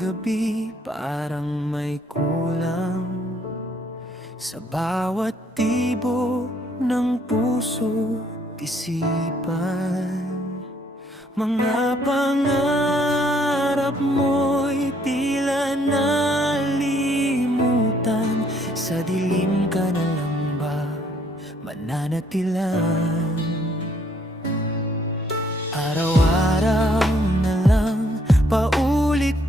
gabi parang may kulang sa bawat tibo ng puso't isipan. Mga pangarap mo'y tila nalimutan, sa dilim ka na lang ba mananatilan? Araw-araw na lang paulit-ulit,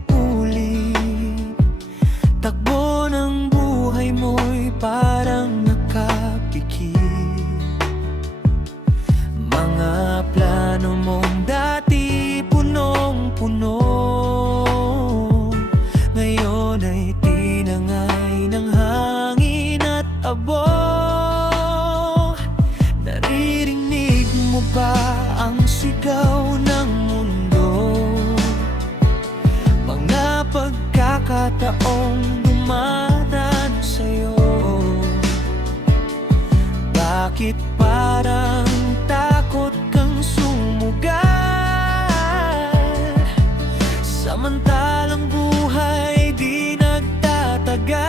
takbo ng buhay mo'y parang nakapikit. Mga plano mong dati punong-puno, ngayon ay tinangay ng hangin at abo. Naririnig mo ba ang sigaw ng mundo? Mga pagkakataong dumaraan sa'yo, bakit parang takot kang sumugal? Samantalang buhay di nagtatagal.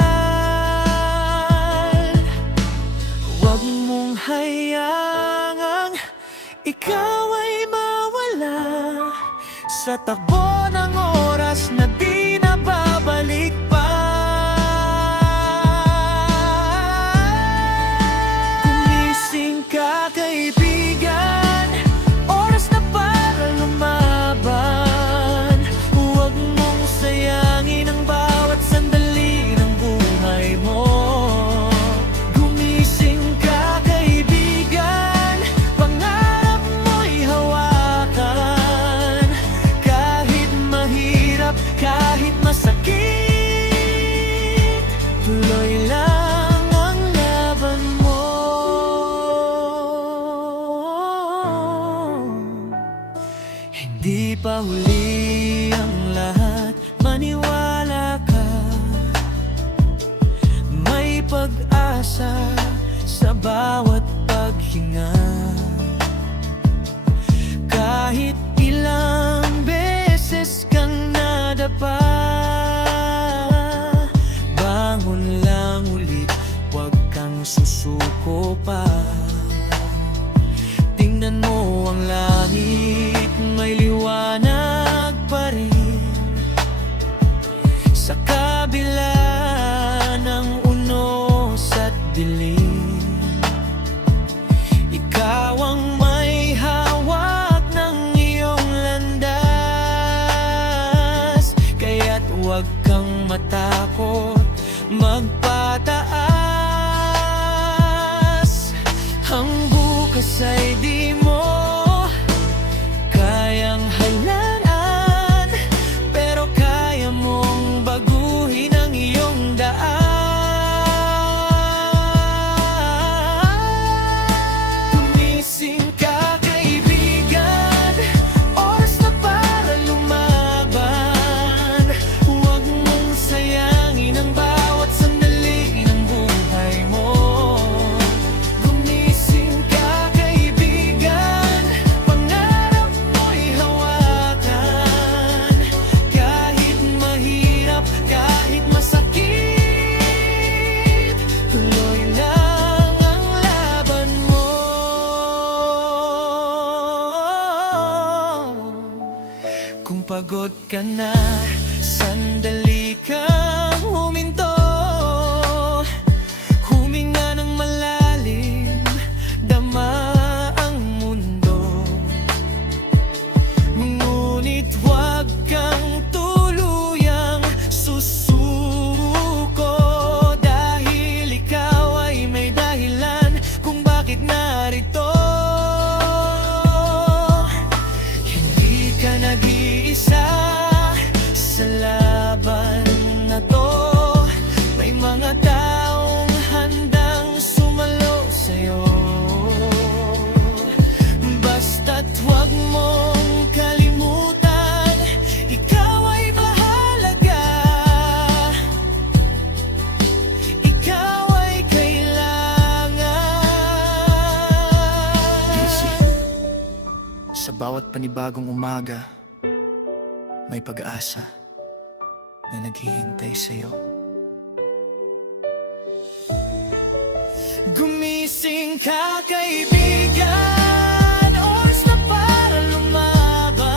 Huwag mong hayaang ikaw ay mawala sa takbo ng oras na di na babalik pa. Gumising ka, kaibigan, oras na para lumaban. Huwag mong sayangin ang bawat sandali ng buhay mo. Gumising ka, kaibigan, pangarap mo'y hawakan. Kahit mahirap, kahit masakit, tuloy lang ang laban mo. Hindi pa huli ang lahat, maniwala ka. May pag-asa sa bawat paghinga. Kahit ilang beses kang nadapa, bangon lang ulit, huwag kang susuko pa. Tingnan mo ang langit, may liwanag pa rin sa kabila ng unos at dilim. Ikaw ang may hawak ng iyong landas, kaya't huwag kang matakot magpataas. Ang bukas ay di mo kayang halaan, pero kaya mong baguhin ang iyong daan. Gumising ka, kaibigan, oras na para lumaban. Huwag mong sayangin ang bawat sandali ng buhay mo. Gumising ka, kaibigan, pangarap mo'y hawakan. Kahit mahirap, kahit masakit, tuloy lang ang laban mo. Kung pagod ka na, sandali kang huminto. Huminga ng malalim, dama ang mundo. Ngunit huwag kang tuluyang susuko, dahil ikaw ay may dahilan kung bakit narito. Hindi ka nag-iisa sa laban na to. May mga taong handang sumalo sa'yo. Basta't huwag mong kalimutan, ikaw ay mahalaga. Ikaw ay kailangan. Sa bawat panibagong umaga, may pag-asa. na naghihintay sa'yo. Gumising ka, kaibigan, oras na para lumaban.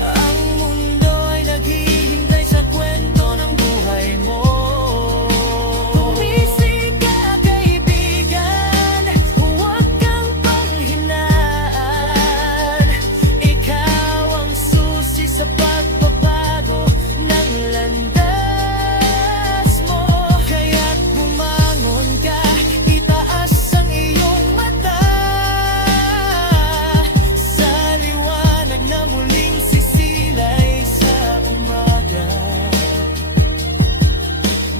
Ang mundo ay naghihintay sa kwento ng buhay mo. Gumising ka, kaibigan, huwag kang panghinaan. Ikaw ang susi sa pagbabago ng landas mo. Kaya't bumangon ka, itaas ang iyong mata sa liwanag na muling sisilay sa umaga.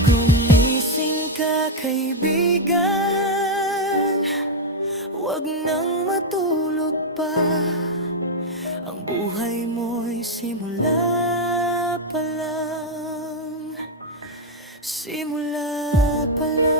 Gumising ka, kaibigan, huwag nang matulog pa. Ang buhay mo'y simula pa lang. Simula pa lang.